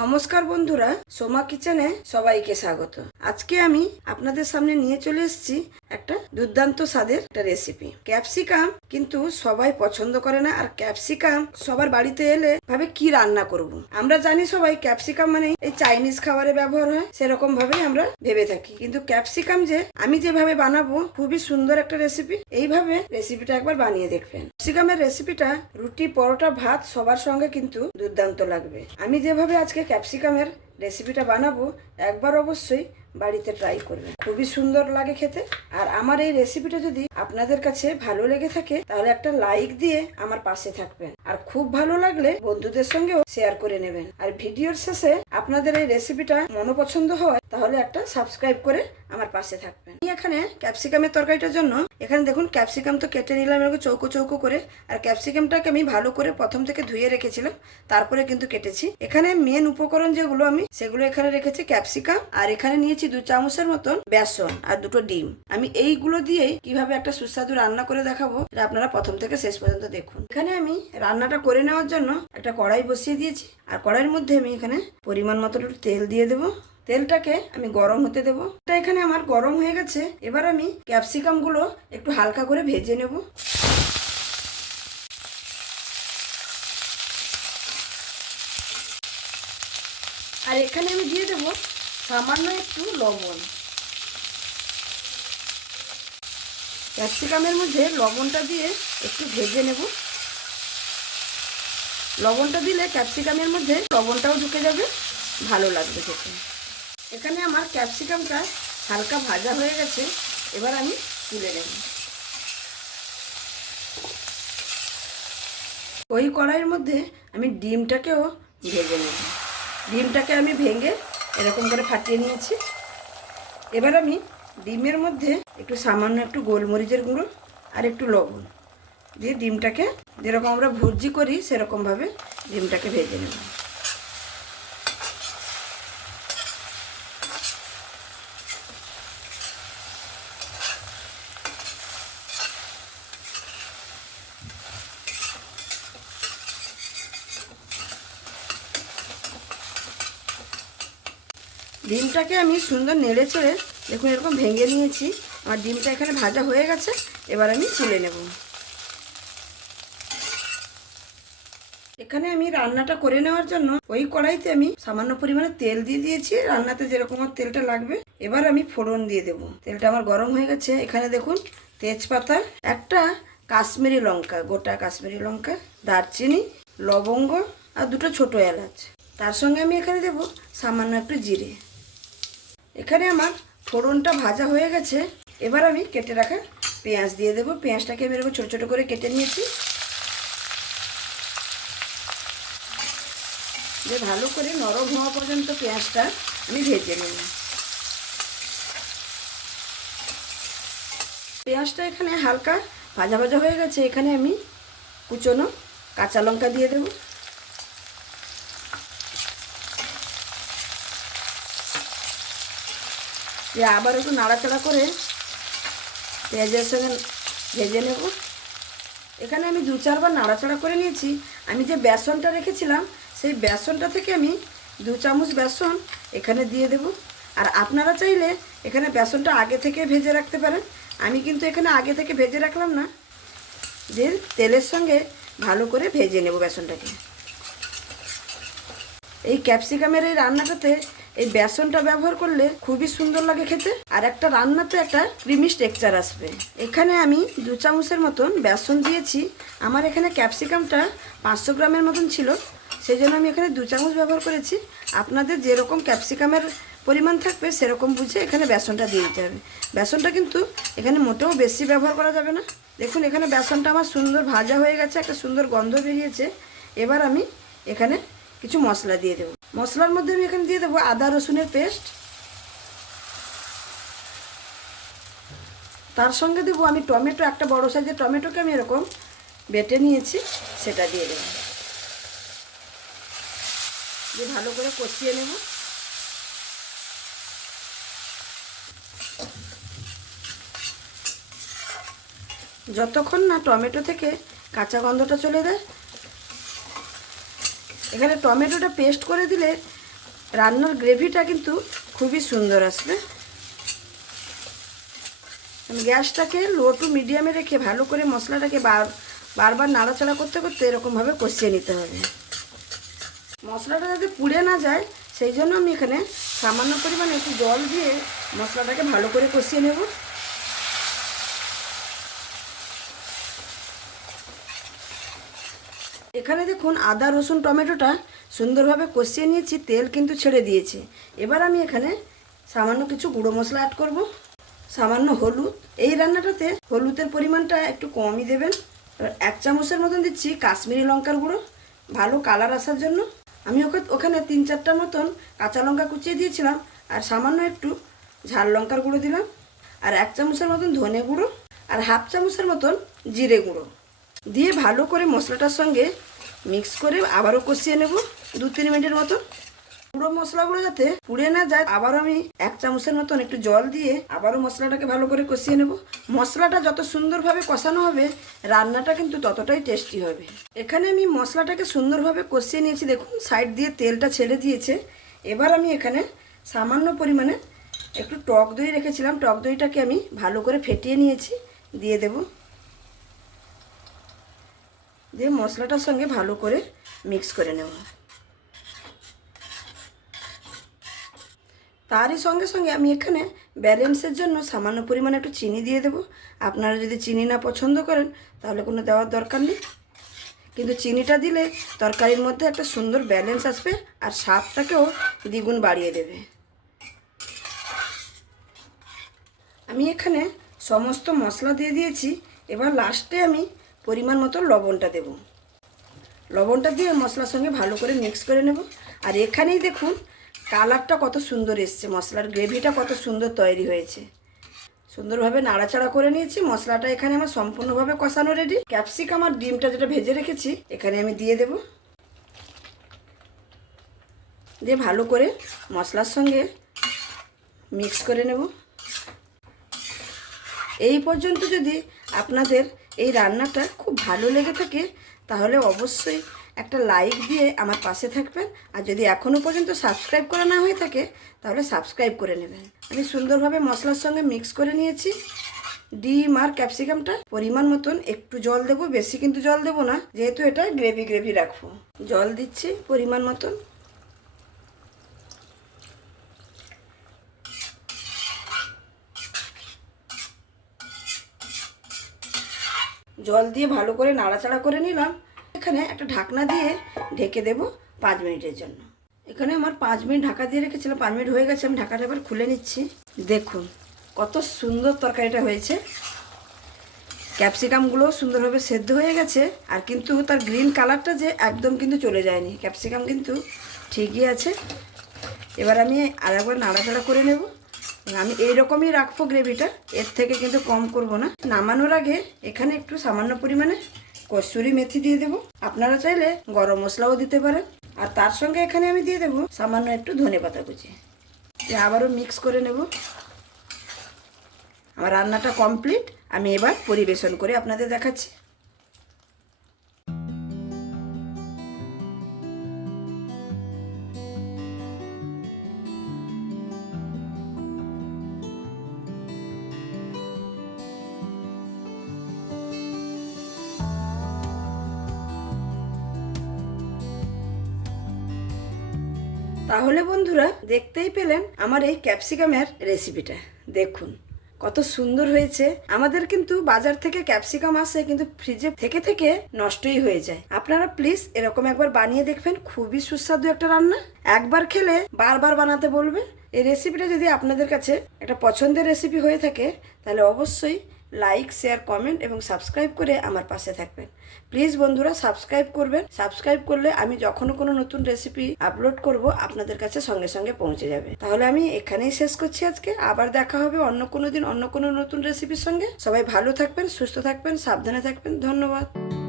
নমস্কার বন্ধুরা সোমা কিচেনে সবাইকে স্বাগত। আজকে আমি আপনাদের সামনে নিয়ে চলে এসেছি একটা দুর্দান্ত স্বাদের একটা রেসিপি ক্যাপসিকাম কিন্তু সবাই পছন্দ করে না আর ক্যাপসিকাম সবার বাড়িতে এলে ভাবে কি রান্না করব। আমরা জানি সবাই ক্যাপসিকাম মানে এই চাইনিজ খাবারে ব্যবহার হয়, সেরকম ভাবেই আমরা ভেবে থাকি। কিন্তু ক্যাপসিকাম যে আমি যেভাবে বানাবো, খুবই সুন্দর একটা রেসিপি এইভাবে রেসিপিটা একবার বানিয়ে দেখবেন। ক্যাপসিকামের রেসিপিটা রুটি, পরোটা, ভাত সবার সঙ্গে কিন্তু দুর্দান্ত লাগবে। আমি যেভাবে আজকে ক্যাপসিকামের রেসিপিটা বানাবো, একবার অবশ্যই বাড়িতে ট্রাই করবেন। খুবই সুন্দর লাগে খেতে। আর আমার এই রেসিপিটা যদি আপনাদের কাছে ভালো লেগে থাকে, তাহলে একটা লাইক দিয়ে আমার পাশে থাকবেন। আর খুব ভালো লাগলে বন্ধুদের সঙ্গেও শেয়ার করে নেবেন। আর ভিডিওর শেষে আপনাদের এই রেসিপিটা মনোপছন্দ হয়, তাহলে একটা সাবস্ক্রাইব করে আমার পাশে থাকবেন। এখানে ক্যাপসিকামের তরকারিটার জন্য, এখানে দেখুন ক্যাপসিকাম তো কেটে নিলাম, এরকম চৌকো চৌকো করে। আর ক্যাপসিকামটাকে আমি ভালো করে প্রথম থেকে ধুয়ে রেখেছিলাম, তারপরে কিন্তু কেটেছি। এখানে মেন উপকরণ যেগুলো আমি, সেগুলো এখানে রেখেছি ক্যাপসিকাম আর এখানে নিয়েছি দু চামচের মতন বেসন আর দুটো ডিম। আমি এইগুলো দিয়েই কীভাবে একটা সুস্বাদু রান্না করে দেখাবো এটা আপনারা প্রথম থেকে শেষ পর্যন্ত দেখুন। এখানে আমি রান্নাটা করে নেওয়ার জন্য একটা কড়াই বসিয়ে দিয়েছি। আর কড়াইয়ের মধ্যে আমি এখানে পরিমাণ মতো একটু তেল দিয়ে দেবো। তেলটাকে আমি গরম হতে দেবো। এটা এখানে আমার গরম হয়ে গেছে। এবার আমি ক্যাপসিকামগুলো একটু হালকা করে ভেজে নেব। আর এখানে আমি দিয়ে দেবো সামান্য একটু লবণ। ক্যাপসিকামের মধ্যে লবণটা দিয়ে একটু ভেজে নেব। লবণটা দিলে ক্যাপসিকামের মধ্যে লবণটাও ঢুকে যাবে, ভালো লাগবে খেতে। এখানে আমার ক্যাপসিকামটা হালকা ভাজা হয়ে গেছে, এবার আমি তুলে নেব। ওই কড়াইয়ের মধ্যে আমি ডিমটাকেও ভেজে নেব। ডিমটাকে আমি ভেঙে এরকম করে ফাটিয়ে নিয়েছি। এবার আমি ডিমের মধ্যে একটু সামান্য একটু গোলমরিচের গুঁড়ো আর একটু লবণ দিয়ে ডিমটাকে যেরকম আমরা ভুজি করি, সেরকমভাবে ডিমটাকে ভেজে নেব। ডিমটাকে আমি সুন্দর নেড়ে চড়ে দেখুন এরকম ভেঙে নিয়েছি। আমার ডিমটা এখানে ভাজা হয়ে গেছে, এবার আমি তুলে নেব। এখানে আমি রান্নাটা করে নেওয়ার জন্য ওই কড়াইতে আমি সামান্য পরিমাণে তেল দিয়ে দিয়েছি, রান্নাতে যেরকম আমার তেলটা লাগবে। এবার আমি ফোড়ন দিয়ে দেব। তেলটা আমার গরম হয়ে গেছে। এখানে দেখুন তেজপাতা, একটা কাশ্মীরি লঙ্কা, গোটা কাশ্মীরি লঙ্কা, দারচিনি, লবঙ্গ আর দুটো ছোটো এলাচ। তার সঙ্গে আমি এখানে দেব সামান্য একটু জিরে। এখানে আমার ফোড়নটা ভাজা হয়ে গেছে। এবার আমি কেটে রাখা পেঁয়াজ দিয়ে দেবো। পেঁয়াজটাকে আমি এরকম ছোটো ছোটো করে কেটে নিয়েছি। যে ভালো করে নরম হওয়া পর্যন্ত পেঁয়াজটা আমি ভেজে নেব। পেঁয়াজটা এখানে হালকা ভাজা ভাজা হয়ে গেছে। এখানে আমি কুচনো কাঁচা লঙ্কা দিয়ে দেবো। দিয়ে আবার একটু নাড়াচাড়া করে পেঁয়াজের সঙ্গে ভেজে নেব। এখানে আমি দু চারবার নাড়াচাড়া করে নিয়েছি। আমি যে বেসনটা রেখেছিলাম, সেই বেসনটা থেকে আমি দু চামচ বেসন এখানে দিয়ে দেব। আর আপনারা চাইলে এখানে বেসনটা আগে থেকে ভেজে রাখতে পারেন। আমি কিন্তু এখানে আগে থেকে ভেজে রাখলাম না। যে তেলের সঙ্গে ভালো করে ভেজে নেব বেসনটাকে। এই ক্যাপসিকামের এই রান্নাটাতে এই বেসনটা ব্যবহার করলে খুবই সুন্দর লাগে খেতে। আর একটা রান্নাতে একটা ক্রিমি টেক্সচার আসবে। এখানে আমি দু চামচের মতন বেসন দিয়েছি। আমার এখানে ক্যাপসিকামটা পাঁচশো গ্রামের মতন ছিল। সেই জন্য আমি এখানে দু চামচ ব্যবহার করেছি। আপনাদের যেরকম ক্যাপসিকামের পরিমাণ থাকবে, সেরকম বুঝে এখানে বেসনটা দিয়ে দিতে হবে। বেসনটা কিন্তু এখানে মোটেও বেশি ব্যবহার করা যাবে না। দেখুন, এখানে বেসনটা আমার সুন্দর ভাজা হয়ে গেছে, একটা সুন্দর গন্ধ বেরিয়েছে। এবার আমি এখানে কিছু মশলা দিয়ে দেবো। মশলার মধ্যে আমি এখানে দিয়ে দেবো আদা রসুনের পেস্ট। তার সঙ্গে দেবো আমি টমেটো, একটা বড় সাইজের টমেটোকে আমি এরকম বেটে নিয়েছি, সেটা দিয়ে দেবো। দিয়ে ভালো করে কষিয়ে নেব। যতক্ষণ না টমেটো থেকে কাঁচা গন্ধটা চলে যায় এখানে টমেটোটা পেস্ট করে দিলে রান্নার গ্রেভিটা কিন্তু খুবই সুন্দর আসবে। গ্যাসটাকে লো টু মিডিয়ামে রেখে ভালো করে মশলাটাকে বার, বারবার নাড়াচাড়া করতে করতে এরকমভাবে কষিয়ে নিতে হবে। মশলাটা যাতে পুড়ে না যায়, সেই জন্য আমি এখানে সামান্য পরিমাণে একটু জল দিয়ে মশলাটাকে ভালো করে কষিয়ে নেব। এখানে দেখুন আদা, রসুন, টমেটোটা সুন্দরভাবে কষিয়ে নিয়েছি, তেল কিন্তু ছেড়ে দিয়েছে। এবার আমি এখানে সামান্য কিছু গুঁড়ো মশলা অ্যাড করব। সামান্য হলুদ। এই রান্নাটাতে হলুদের পরিমাণটা একটু কমই দেবেন। এক চামচের মতন দিচ্ছি কাশ্মীরি লঙ্কার গুঁড়ো, ভালো কালার আসার জন্য। আমি ওকে, ওখানে তিন চারটা মতন কাঁচা লঙ্কা কুচিয়ে দিয়েছিলাম, আর সামান্য একটু ঝাল লঙ্কার গুঁড়ো দিলাম। আর এক চামচের মতন ধনে গুঁড়ো, আর হাফ চামচের মতন জিরে গুঁড়ো। দিয়ে ভালো করে মশলাটার সঙ্গে মিক্স করে আবারও কষিয়ে নেব দু তিন মিনিটের মতো। পুরো মশলাগুলো যাতে পুড়ে না যায়, আবারও আমি এক চামচের মতন একটু জল দিয়ে আবারও মশলাটাকে ভালো করে কষিয়ে নেব। মশলাটা যত সুন্দরভাবে কষানো হবে, রান্নাটা কিন্তু ততটাই টেস্টি হবে। এখানে আমি মশলাটাকে সুন্দরভাবে কষিয়ে নিয়েছি। দেখুন, সাইড দিয়ে তেলটা ছেড়ে দিয়েছে। এবার আমি এখানে সামান্য পরিমাণে একটু টক দই রেখেছিলাম। টক দইটাকে আমি ভালো করে ফেটিয়ে নিয়েছি, দিয়ে দেব। দিয়ে মশলাটার সঙ্গে ভালো করে মিক্স করে নেব। তারই সঙ্গে সঙ্গে আমি এখানে ব্যালেন্সের জন্য সামান্য পরিমাণে একটু চিনি দিয়ে দেবো। আপনারা যদি চিনি না পছন্দ করেন, তাহলে কোনো দেওয়ার দরকার নেই। কিন্তু চিনিটা দিলে তরকারির মধ্যে একটা সুন্দর ব্যালেন্স আসবে আর স্বাদটাকেও দ্বিগুণ বাড়িয়ে দেবে। আমি এখানে সমস্ত মশলা দিয়ে দিয়েছি। এবার লাস্টে আমি পরিমাণ মতো লবণটা দেব। লবণটা দিয়ে মশলার সঙ্গে ভালো করে মিক্স করে নেব। আর এখানেই দেখুন, কালারটা কত সুন্দর এসছে। মশলার গ্রেভিটা কত সুন্দর তৈরি হয়েছে। সুন্দরভাবে নাড়াচাড়া করে নিয়েছি। মশলাটা এখানে আমার সম্পূর্ণভাবে কষানো রেডি ক্যাপসিকাম আর ডিমটা যেটা ভেজে রেখেছি, এখানে আমি দিয়ে দেব। দিয়ে ভালো করে মশলার সঙ্গে মিক্স করে নেব। এই পর্যন্ত যদি আপনাদের এই রান্নাটা খুব ভালো লেগে থাকে, তাহলে অবশ্যই একটা লাইক দিয়ে আমার পাশে থাকবেন। আর যদি এখনও পর্যন্ত সাবস্ক্রাইব করা না হয়ে থাকে, তাহলে সাবস্ক্রাইব করে নেবেন। আমি সুন্দরভাবে মশলার সঙ্গে মিক্স করে নিয়েছি। ডিম আর ক্যাপসিকামটা পরিমাণ মতন একটু জল দেবো, বেশি কিন্তু জল দেবো না, যেহেতু এটা গ্রেভি গ্রেভি রাখব। জল দিচ্ছি পরিমাণ মতন। জল দিয়ে ভালো করে নাড়াচাড়া করে নিলাম। এখানে একটা ঢাকনা দিয়ে ঢেকে দেব পাঁচ মিনিটের জন্য। এখানে আমার পাঁচ মিনিট ঢাকা দিয়ে রেখেছিলাম, পাঁচ মিনিট হয়ে গেছে, আমি ঢাকাটা এবার খুলে নিচ্ছি। দেখুন, কত সুন্দর তরকারিটা হয়েছে। ক্যাপসিকামগুলো সুন্দরভাবে সেদ্ধ হয়ে গেছে, আর কিন্তু তার গ্রিন কালারটা যে একদম কিন্তু চলে যায়নি। ক্যাপসিকাম কিন্তু ঠিকই আছে। এবার আমি আর একবার নাড়াচাড়া করে নেব। আমি এইরকমই রাখব গ্রেভিটা। এর থেকে কিন্তু কম করব না। নামানোর আগে এখানে একটু সামান্য পরিমাণে কসুরি মেথি দিয়ে দেবো। আপনারা চাইলে গরম মশলাও দিতে পারেন। আর তার সঙ্গে এখানে আমি দিয়ে দেবো সামান্য একটু ধনে পাতা কুচি। আবারও মিক্স করে নেব। আমার রান্নাটা কমপ্লিট। আমি এবার পরিবেশন করে আপনাদের দেখাচ্ছি। তাহলে বন্ধুরা দেখতেই পেলেন আমার এই ক্যাপসিকামের রেসিপিটা। দেখুন, কত সুন্দর হয়েছে। আমাদের কিন্তু বাজার থেকে ক্যাপসিকাম আসে কিন্তু ফ্রিজে থেকে থেকে নষ্টই হয়ে যায়। আপনারা প্লিজ এরকম একবার বানিয়ে দেখবেন, খুবই সুস্বাদু একটা রান্না। একবার খেলে বারবার বানাতে বলবে। এই রেসিপিটা যদি আপনাদের কাছে একটা পছন্দের রেসিপি হয়ে থাকে, তাহলে অবশ্যই লাইক শেয়ার কমেন্ট এবং সাবস্ক্রাইব করে আমার পাশে থাকবেন। প্লিজ বন্ধুরা সাবস্ক্রাইব করবেন। সাবস্ক্রাইব করলে আমি যখনও কোনো নতুন রেসিপি আপলোড করব, আপনাদের কাছে সঙ্গে সঙ্গে পৌঁছে যাবে। তাহলে আমি এখানেই শেষ করছি আজকে। আবার দেখা হবে অন্য কোনো দিন, অন্য কোনো নতুন রেসিপির সঙ্গে। সবাই ভালো থাকবেন, সুস্থ থাকবেন, সাবধানে থাকবেন। ধন্যবাদ।